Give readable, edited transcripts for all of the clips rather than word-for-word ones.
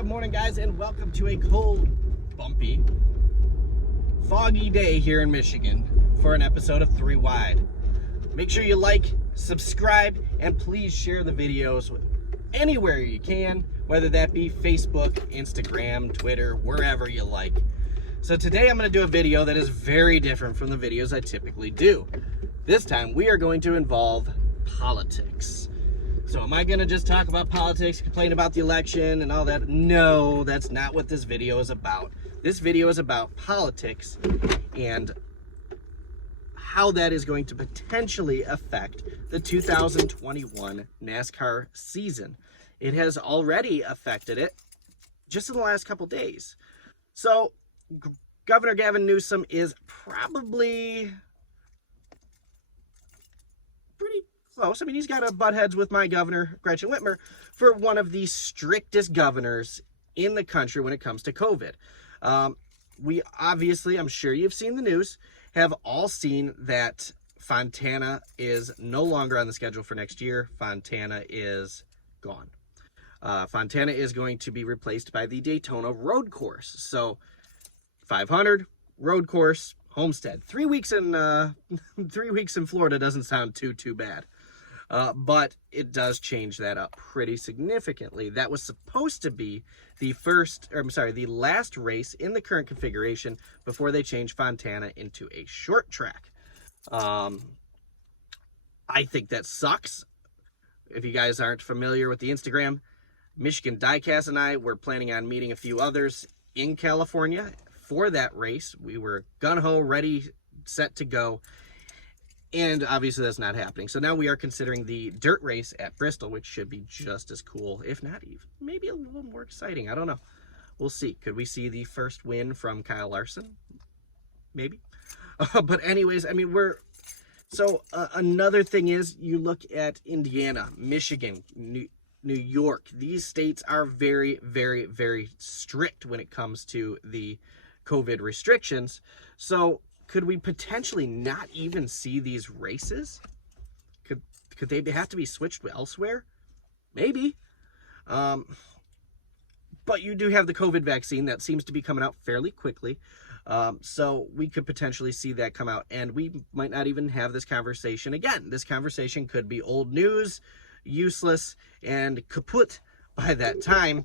Good morning, guys, and welcome to a cold, bumpy, foggy day here in Michigan for an episode of 3 Wide. Make sure you like, subscribe, and please share the videos anywhere you can, whether that be Facebook, Instagram, Twitter, wherever you like. So today I'm going to do a video that is very different from the videos I typically do. This time we are going to involve politics. So am I going to just talk about politics, complain about the election and all that? No, that's not what this video is about. This video is about politics and how that is going to potentially affect the 2021 NASCAR season. It has already affected it just in the last couple days. So Governor Gavin Newsom is probably pretty close. I mean, he's got a butt heads with my governor, Gretchen Whitmer, for one of the strictest governors in the country when it comes to COVID. We obviously, I'm sure you've seen the news, have all seen that Fontana is no longer on the schedule for next year. Fontana is gone. Fontana is going to be replaced by the Daytona road course. So 500 road course, Homestead. 3 weeks in 3 weeks in Florida doesn't sound too bad. But it does change that up pretty significantly. That was supposed to be the last race in the current configuration before they changed Fontana into a short track. I think that sucks. If you guys aren't familiar with the Instagram, Michigan Diecast and I were planning on meeting a few others in California for that race. We were gung-ho, ready, set to go. And obviously that's not happening. So now we are considering the dirt race at Bristol, which should be just as cool, if not even maybe a little more exciting. I don't know. We'll see. Could we see the first win from Kyle Larson? Maybe. But anyways, I mean, another thing is you look at Indiana, Michigan, New York. These states are very, very, very strict when it comes to the COVID restrictions. So could we potentially not even see these races? Could they have to be switched elsewhere? Maybe. But you do have the COVID vaccine that seems to be coming out fairly quickly. So we could potentially see that come out, and we might not even have this conversation again. This conversation could be old news, useless, and kaput by that time.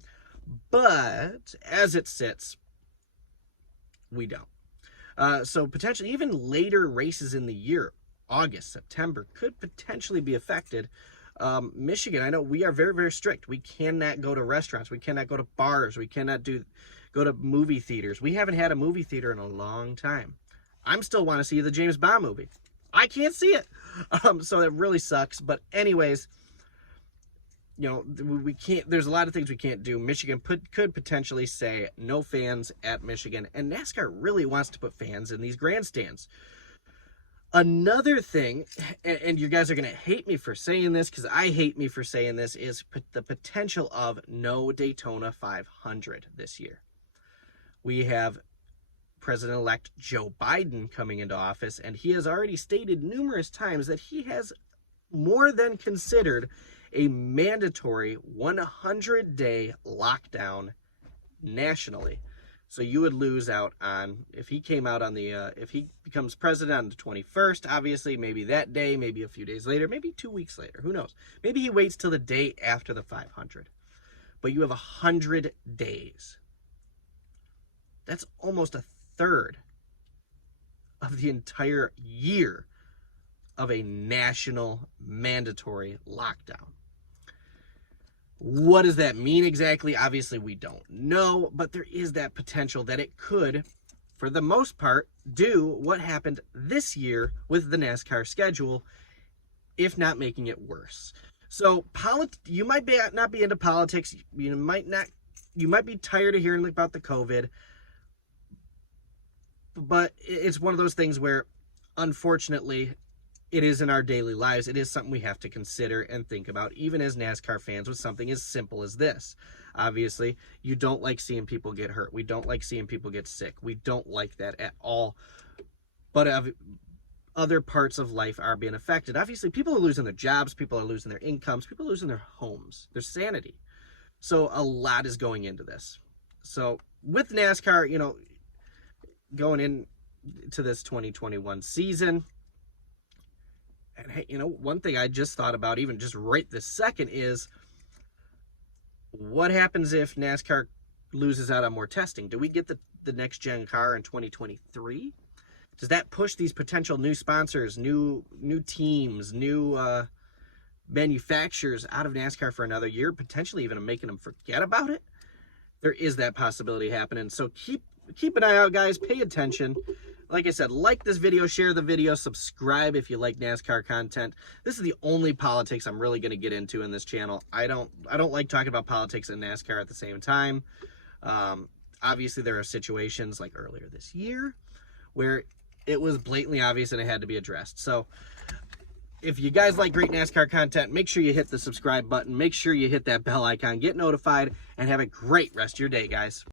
But as it sits, we don't. So potentially even later races in the year, August, September, could potentially be affected. Michigan, I know we are very, very strict. We cannot go to restaurants. We cannot go to bars. We cannot go to movie theaters. We haven't had a movie theater in a long time. I'm still want to see the James Bond movie. I can't see it. So it really sucks. But anyways, you know, we can't, there's a lot of things we can't do. Michigan could potentially say no fans at Michigan, and NASCAR really wants to put fans in these grandstands. Another thing, and you guys are going to hate me for saying this, because I hate me for saying this, is the potential of no Daytona 500 this year. We have President-elect Joe Biden coming into office, and he has already stated numerous times that he has more than considered a mandatory 100-day lockdown nationally. So you would lose out on, if he came out on if he becomes president on the 21st, obviously, maybe that day, maybe a few days later, maybe 2 weeks later, who knows? Maybe he waits till the day after the 500. But you have 100 days. That's almost a third of the entire year of a national mandatory lockdown. What does that mean exactly? Obviously, we don't know, but there is that potential that it could, for the most part, do what happened this year with the NASCAR schedule, if not making it worse. So, you might not be into politics. You might be tired of hearing about the COVID, but it's one of those things where, unfortunately, it is in our daily lives. It is something we have to consider and think about, even as NASCAR fans, with something as simple as this. Obviously, you don't like seeing people get hurt. We don't like seeing people get sick. We don't like that at all. But other parts of life are being affected. Obviously, people are losing their jobs. People are losing their incomes. People are losing their homes, their sanity. So a lot is going into this. So with NASCAR, you know, going into this 2021 season, and hey, you know, one thing I just thought about even just right this second is, what happens if NASCAR loses out on more testing? Do we get the next gen car in 2023? Does that push these potential new sponsors, new teams, new manufacturers out of NASCAR for another year, potentially even making them forget about it? There is that possibility happening. So keep an eye out, guys. Pay attention. Like I said, like this video, share the video, subscribe if you like NASCAR content. This is the only politics I'm really going to get into in this channel. I don't like talking about politics and NASCAR at the same time. Obviously, there are situations like earlier this year where it was blatantly obvious and it had to be addressed. So if you guys like great NASCAR content, make sure you hit the subscribe button. Make sure you hit that bell icon, get notified, and have a great rest of your day, guys.